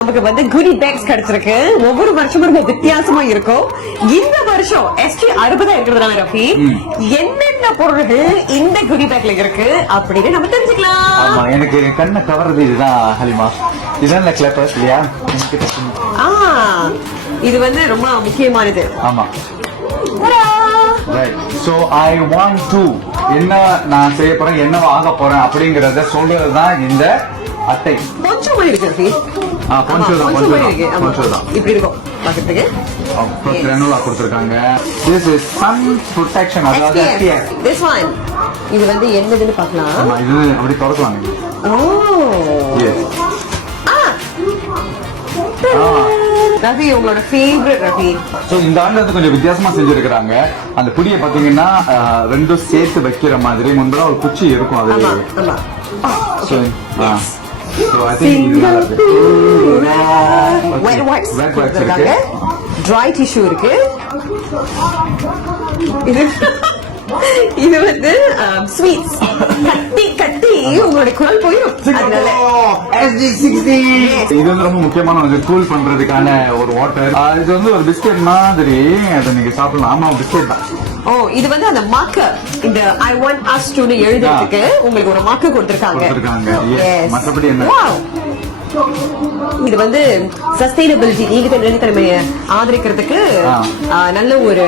நமக்கு வந்து குடி பேக்ஸ் கிடைச்சிருக்கு. ஒவ்வொரு வருஷமும் ரொம்ப வித்தியாசமா இருக்கும். இந்த வருஷம் SG 60 இருக்கிறதுனால ரஃபி என்னென்ன பொருள்கள் இந்த குடி பேக்ல இருக்கு அப்படின்னு நம்ம தெரிஞ்சுக்கலாம். ஆமா, எனக்கு கண்ணை கவர்றது இதுதான் ஹலிமா. இதுதான் கிளப்பர்ஸ் இல்லையா? இது வந்து ரொம்ப முக்கியமானது. ஆமா. Right. So I want to என்ன நான் செய்ய போறேன், என்ன ஆக போறேன் அப்படிங்கறத சொல்றதுதான் இந்த அட்டை. கொஞ்சமா இருக்கு ரஃபி. இப்படி இருக்கும் பாக்கிறதுக்கு. கிரானுலா கொடுத்திருக்காங்க. திஸ் இஸ் சன் ப்ரொடெக்ஷன், அதாவது SPF. This one இது வந்து என்னதுன்னு பார்க்கலாம். ஆமா, இது அப்படி திறக்கலாம். ரவி உங்களோட ஃபேவரட் ரவி. சோ இந்த ஆண்டு வந்து கொஞ்சம் வித்தியாசமா செஞ்சிருக்காங்க. அந்த புடியை பாத்தீங்கன்னா ரெண்டும் சேர்த்து வைக்கிற மாதிரி முன்பு ஒரு குச்சி இருக்கும். அது So I think wet wipes இருக்காங்க. dry tissue இருக்கு. இது வந்து ஸ்வீட்ஸ் கட்டி உங்களுடைய குரல் போயிடும். அதனால SG60 இது வந்து ரொம்ப முக்கியமான ஒரு கூல் பண்றதுக்கான ஒரு வாட்டர். இது வந்து ஒரு பிஸ்கெட் மாதிரி, அதை நீங்க சாப்பிடலாம். ஆமா, பிஸ்கெட் தான். இது வந்து அந்த மார்க்கர், இந்த I want us to எழுதுறதுக்கு உங்களுக்கு ஒரு மார்க்கர் கொடுத்திருக்காங்க. மற்றபடி என்ன, இது வந்து சஸ்டைனபிலிட்டி, நீர்த்தன்மையை ஆதரிக்கிறதுக்கு நல்ல ஒரு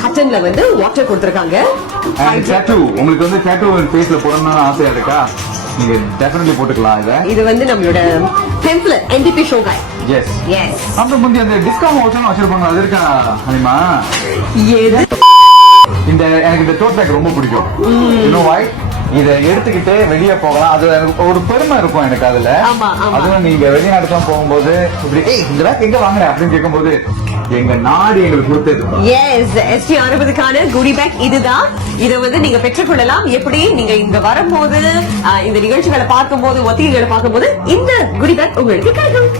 கட்டன்ல வந்து வாட்டர் கொடுத்திருக்காங்க. உங்களுக்கு வந்து டேட்டூ ஃபேஸ்ல போடணும்னு ஆசையா இருக்கா? நீங்க டெஃபினெட்லி போட்டுக்கலாம். இது வந்து நம்மளோட template NDP show guide. Yes அந்த முந்தைய அந்த டிஸ்கவுண்ட் வவுச்சர் வச்சிருப்பாங்க, அது இருக்கா ஹலிமா? இந்த எனக்கு இந்த டோட் பேக் ரொம்ப பிடிக்கும். You know why? இதை எடுத்துக்கிட்டு வெளியே போகலாம். அது ஒரு பெருமை இருக்கும் எனக்கு அதுல. அதுவும் நீங்க வெளிநாட்டுலாம் போகும்போது இப்படி இந்த பேக் எங்க வாங்கின அப்படின்னு கேட்கும்போது எங்க நாடு எங்களுக்கு கொடுத்தது. SG 60க்கான குடி பேக் இதுதான். இதை வந்து நீங்க பெற்றுக்கொள்ளலாம். எப்படி நீங்க இங்க வரும்போது, இந்த நிகழ்ச்சிகளை பார்க்கும்போது, ஒத்திகைகளை பார்க்கும்போது இந்த குடி பேக் உங்களுக்கு கிடைக்கும்.